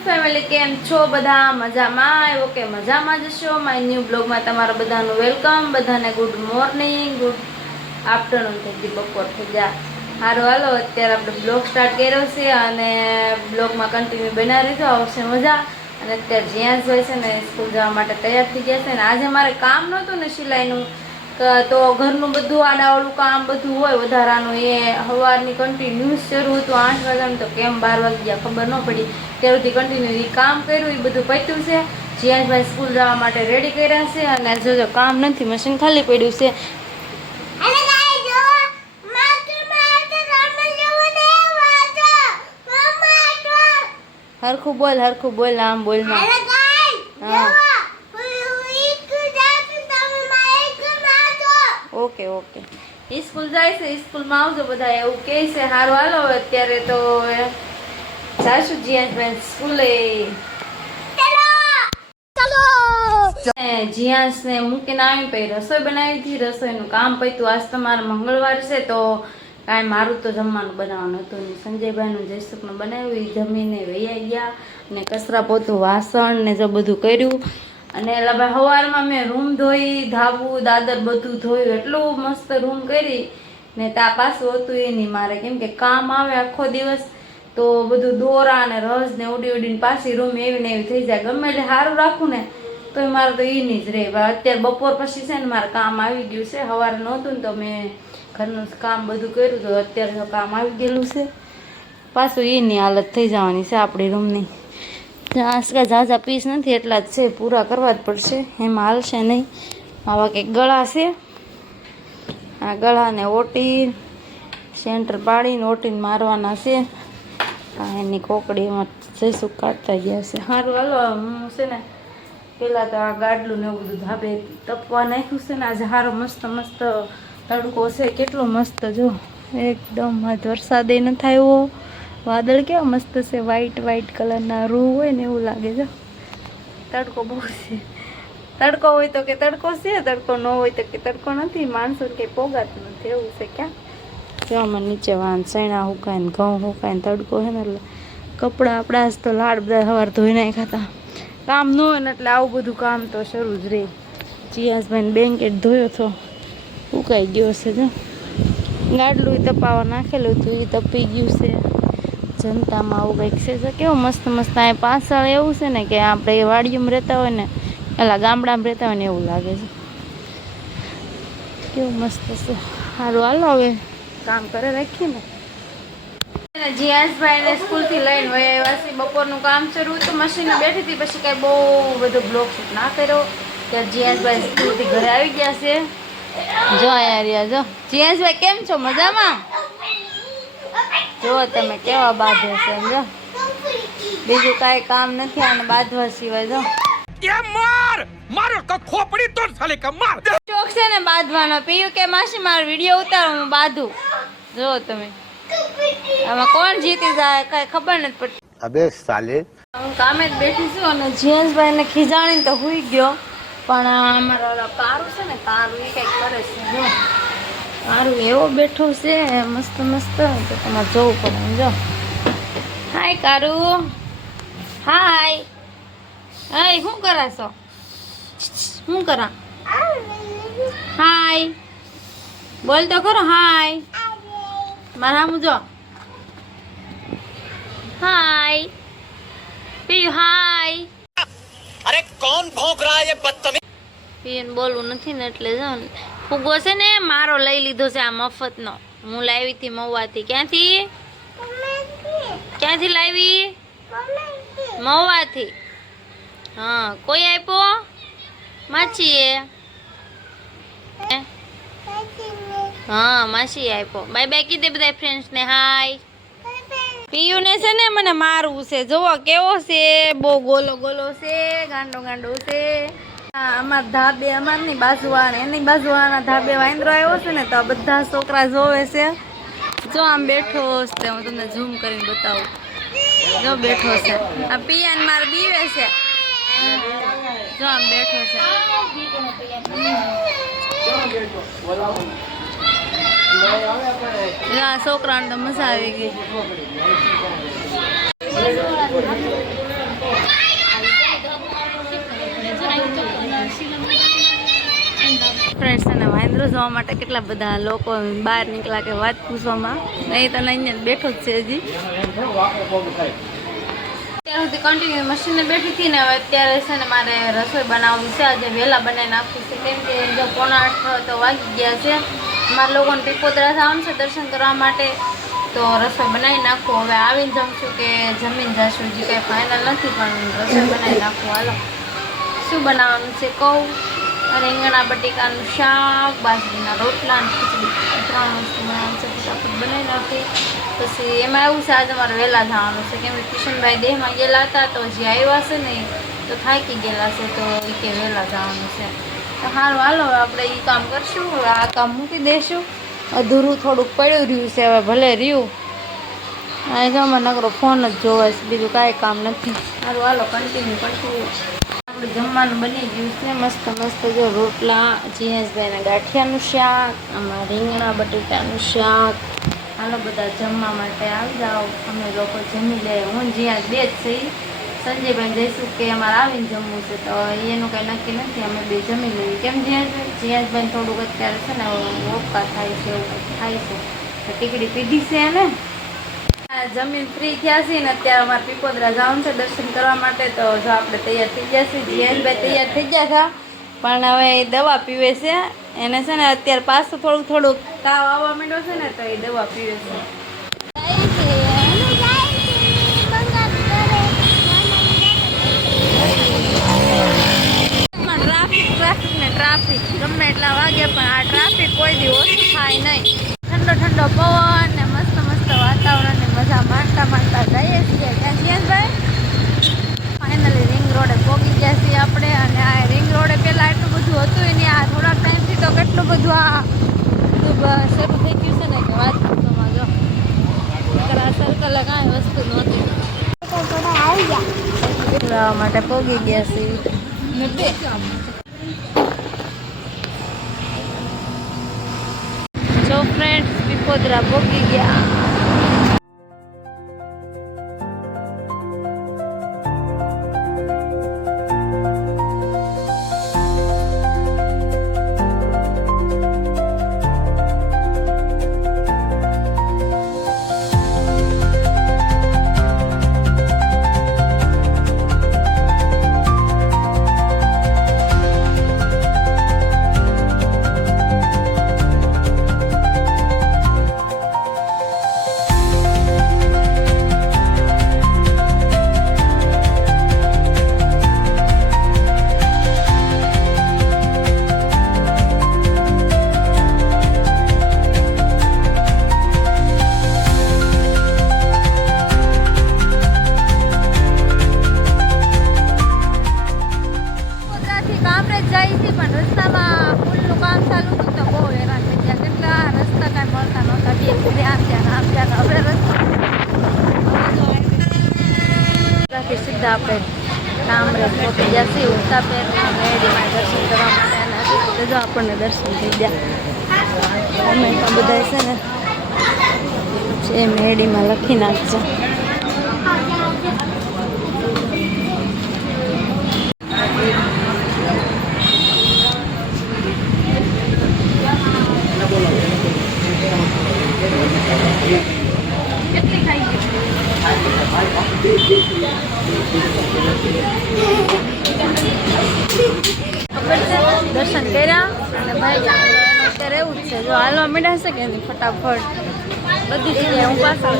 Family કેમ છો બધા મજામાં આવ્યો કે મજામાં જશો માય ન્યૂ બ્લોગમાં તમારા બધાનું વેલકમ બધાને ગુડ મોર્નિંગ ગુડ આફ્ટરનૂન થઈ ગઈ બપોર થઈ ગયા સારું હાલો અત્યારે આપણે બ્લોગ સ્ટાર્ટ કર્યો છે અને બ્લોગમાં કન્ટિન્યુ બનાવી રહીશું આવશે મજા અને અત્યારે જ્યાં જ હોય છે ને સ્કૂલ જવા માટે તૈયાર થઈ ગયા છે ને આજે મારે કામ નહોતું ને સિલાઈનું તો ઘરનું બધું આડાવાળું કામ બધું હોય વધારાનું એ સવારની કન્ટિન્યુઅસ શરૂ હતું 8 વાગ્યાનું તો કેમ 12 વાગી ગયા ખબર ન પડી ત્યાર સુધી કન્ટિન્યુ કામ કર્યું એ બધું પત્યું છે જીયાસભાઈ સ્કૂલ જવા માટે રેડી કર્યા છે અને જો કામ નથી મશીન ખાલી પડ્યું છે હરખું બોલ આમ બોલ માં હા ઓકે ઓકે સ્કૂલ જાય છે સ્કૂલમાં આવજો બધા એવું કહે છે સારું હાલો અત્યારે તો જાશું જીયાસભાઈ સ્કૂલે જીયાસને મૂકીને આવી પછી રસોઈ બનાવી હતી રસોઈનું કામ પત્યું આજ તમારે મંગળવાર છે તો કાંઈ મારું તો જમવાનું બનાવવાનું હતું ને સંજયભાઈનું જયસુખનું બનાવ્યું એ જમીને વૈયા ગયા અને કચરા પોતું વાસણ ને જો બધું કર્યું અને એટલે ભાઈ સવારમાં મેં રૂમ ધોઈ ધાબુ દાદર બધું ધોયું એટલું મસ્ત રૂમ કરી ને ત્યાં પાછું હતું એ નહીં મારે કેમ કે કામ આવે આખો દિવસ તો બધું દોરા ને રસ ને ઉડી ઉડીને પાછી રૂમ એવી ને એવી થઈ જાય ગમે એટલે સારું રાખું ને તો મારે તો એ નહીં જ રહે અત્યારે બપોર પછી છે ને મારે કામ આવી ગયું છે સવારે નહોતું ને તો મેં ઘરનું કામ બધું કર્યું તો અત્યારે તો કામ આવી ગયેલું છે પાછું એની હાલત થઈ જવાની છે આપણી રૂમની આજકાલ ઝાઝા પીસ નથી એટલા જ છે પૂરા કરવા જ પડશે એમાં હાલશે નહીં આવા કંઈક ગળા છે આ ગળાને ઓટી સેન્ટર પાડીને ઓટીને મારવાના છે આ એની કોકડી એમાં જઈશું કાઢતા ગયા છે સારું હાલો હું છે ને પહેલાં તો આ ગાડલું ને એવું બધું ધાબે તપવા નાખ્યું છે ને આજે સારો મસ્ત મસ્ત તડકો છે કેટલો મસ્ત જો એકદમ આજ વરસાદ ન થાય વાદળ કેવા મસ્ત છે વ્હાઈટ કલરના રૂ હોય ને એવું લાગે છે તડકો બહુ છે તડકો હોય તો કે તડકો છે તડકો ન હોય તો કે તડકો નથી માણસો કંઈ પોગાતું નથી એવું છે ક્યાં જો આમાં નીચે વાન સૈણા હુકાય ને ઘઉં હુકાય ને તડકો છે ને એટલે કપડાં આપણા જ તો લાડ બધા સવાર ધોઈ નાખ્યા કામ ન હોય ને એટલે આવું બધું કામ તો શરૂ જ રહે જીયાસભાઈને બ્લેન્કેટ ધોયો હતો ઉકાઈ ગયો છે જો ગાડલું તપાવવા નાખેલું હતું એ તપી ગયું છે જનતામાં આવું કંઈક છે કેવું મસ્ત મસ્ત આ પાછળ એવું છે ને કે આપણે વાડીઓમાં રહેતા હોય ને એટલે ગામડામાં રહેતા હોય ને એવું લાગે છે કેવું મસ્ત છે સારું હાલો હવે કામ કરે રાખીએ ને જીયાસભાઈને સ્કૂલથી લઈને વયા આવ્યા છે બપોરનું કામ શરૂ હતું મશીને બેઠી હતી પછી કાંઈ બહુ બધો બ્લોક શૂટ ના કર્યો ત્યારે જીયાસભાઈ સ્કૂલથી ઘરે આવી ગયા છે જો યાર જો જીયાસભાઈ કેમ છો મજામાં જો તમે કેવા બાંધે છે જો બીજું કાંઈ કામ નથી આને બાંધવા સિવાય જો ચોક છે ને બાંધવાનો પીયું કે માસી મારો વિડીયો ઉતારો હું બાંધું જો તમે આમાં કોણ જીતી જાય કઈ ખબર નથી પડતી અબે સાલે હું કામે જ બેઠી છું અને જીયાસભાઈને ખીજાણી તો હુઈ ગયો પણ અમારા કારું છે ને કારું એ કંઈક કરે છે જો કારું એવો બેઠો છે મસ્ત મસ્ત તો તમારે જોવું પડે જો હાય કારું હાય હાય શું કરાશો શું કરા હાય બોલ તો ખરો હાય મારા હું જો हाय पीयू हाय अरे कौन भौंक रहा है ये बदतमीज પીયન બોલવું નથી ને એટલે જો ફુગ્ગો છે ને મારો લઈ લીધો છે આ મફતનો હું લાવી હતી મહુવાથી ક્યાંથી લાવી મહુવાથી હા કોઈ આપ્યો માછીએ હા માસી આપ્યો બાય બાય કીધે બધા ફ્રેન્ડ્સ ને હાય પીયુ ને છે ને મને મારવું છે જોવો કેવો છે બહુ ગોલો ગોલો છે ગાંડો છે અમાર ધાબે અમારની બાજુવાળા એની બાજુવાળાના ધાબે વાંદરો આવ્યો છે ને તો બધા છોકરા જોવે છે જો આમ બેઠો છે હું તમને ઝૂમ કરીને બતાવું જો બેઠો છે આ પિયાન માર બીવે છે જો આમ બેઠો છે છોકરાને તો મજા આવી ગઈ જોવા માટે કેટલા બધા લોકો બહાર નીકળ્યા કે વાત પૂછવામાં. નહીં તો અહીંયા બેઠો જ છે હજી. અત્યાર સુધી કન્ટિન્યુ મશીને બેઠી હતી ને, હવે અત્યારે છે ને મારે રસોઈ બનાવવી છે. આજે વહેલા બનાવી નાખવું છે, કેમ કે જો 7:45 તો વાગી ગયા છે. મારા લોકોને પીપોદરા જવાનું છે દર્શન કરવા માટે, તો રસોઈ બનાવી નાખું. હવે આવીને જમશું કે જમીન જશું, હજી કંઈ ફાઇનલ નથી, પણ રસોઈ બનાવી નાખું. હાલો શું બનાવવાનું છે કહું. રીંગણા બટેકાનું શાક, બાજરીના રોટલા અને ખીચડી, 3 વસ્તુ બનાવવાનું છે. ફટાફટ બનાવી નાખી. પછી એમાં એવું છે આજે મારે વહેલા જવાનું છે, કેમ કે કિશનભાઈ દેહમાં ગયેલા હતા, તો હજી આવ્યા છે ને તો થાકી ગયેલા છે, તો એ કે વહેલા જવાનું છે. તો સારું હાલો હવે આપણે એ કામ કરશું. હવે આ કામ મૂકી દઈશું. અધૂરું થોડુંક પડ્યું રહ્યું છે, હવે ભલે રહ્યું. અહીં જો મને નકરો ફોન જ જોવે છે, બીજું કાંઈ કામ નથી. સારું હાલો કન્ટિન્યુ કરશું. આપણે જમવાનું બની ગયું છે મસ્ત મસ્ત. જો રોટલા, જીએસભાઈના ગાંઠિયાનું શાક, આમાં રીંગણા બટેટાનું શાક. હાલો બધા જમવા માટે આવી જાઓ. અમે લોકો જમી લઈએ. હું જ્યાં બે જ થઈ, સંજયભાઈ જઈશું કે અમારે આવીને જમવું છે, તો એનું કંઈ નક્કી નથી. અમે બે જમી લઈએ. કેમ જીયાસભાઈને થોડુંક અત્યારે છે ને ઓપકા થાય છે, એવું કંઈક થાય છે, તો ટીકડી પીધી છે એને. જમીન ફ્રી થયા છીએ ને અત્યારે અમારે પીપોદરા જવાનું છે દર્શન કરવા માટે. તો જો આપણે તૈયાર થઈ ગયા છીએ. જીયાસભાઈ તૈયાર થઈ ગયા હતા, પણ હવે એ દવા પીવે છે. એને છે ને અત્યારે પાછું થોડુંક તાવ આવવા માંડ્યો છે ને, તો એ દવા પીવે છે. ટ્રાફિક ગમે એટલા વાગે, પણ આ ટ્રાફિક કોઈ દી ઓછું થાય નહીં. ઠંડો ઠંડો પવન ને મસ્ત મસ્ત વાતાવરણની મજા માણતા જઈએ છીએ. ક્યાં જીયાસભાઈ ફાઇનલી રિંગ રોડે પહોંચી ગયા છીએ આપણે. અને આ રિંગ રોડે પહેલાં એટલું બધું હતું ને, આ થોડાક ટાઈમથી તો કેટલું બધું આ શરૂ થઈ ગયું છે ને કે વાત પૂછવામાં. જો આ સર્કલે કાંઈ વસ્તુ નહોતી. લાવવા માટે પહોંચી ગયા છીએ. જો ફ્રેન્ડ્સ પીપોદરા પહોંચી ગયા. સીધા આપણે કામરે પહોંચી જશે. ઉડતા પેરમાં મેડીમાં દર્શન કરવા માટે. અને હજી જો આપણને દર્શન થઈ ગયા. કમેન્ટમાં બધા છે ને એ મેડીમાં લખી નાખજો. કેટલી ખાઈ ગઈ દર્શન કર્યા અને ભાઈ અત્યારે એવું જ છે. જો હાલવા માંડ્યા છે કે ફટાફટ બધી જગ્યાએ હું પાછળ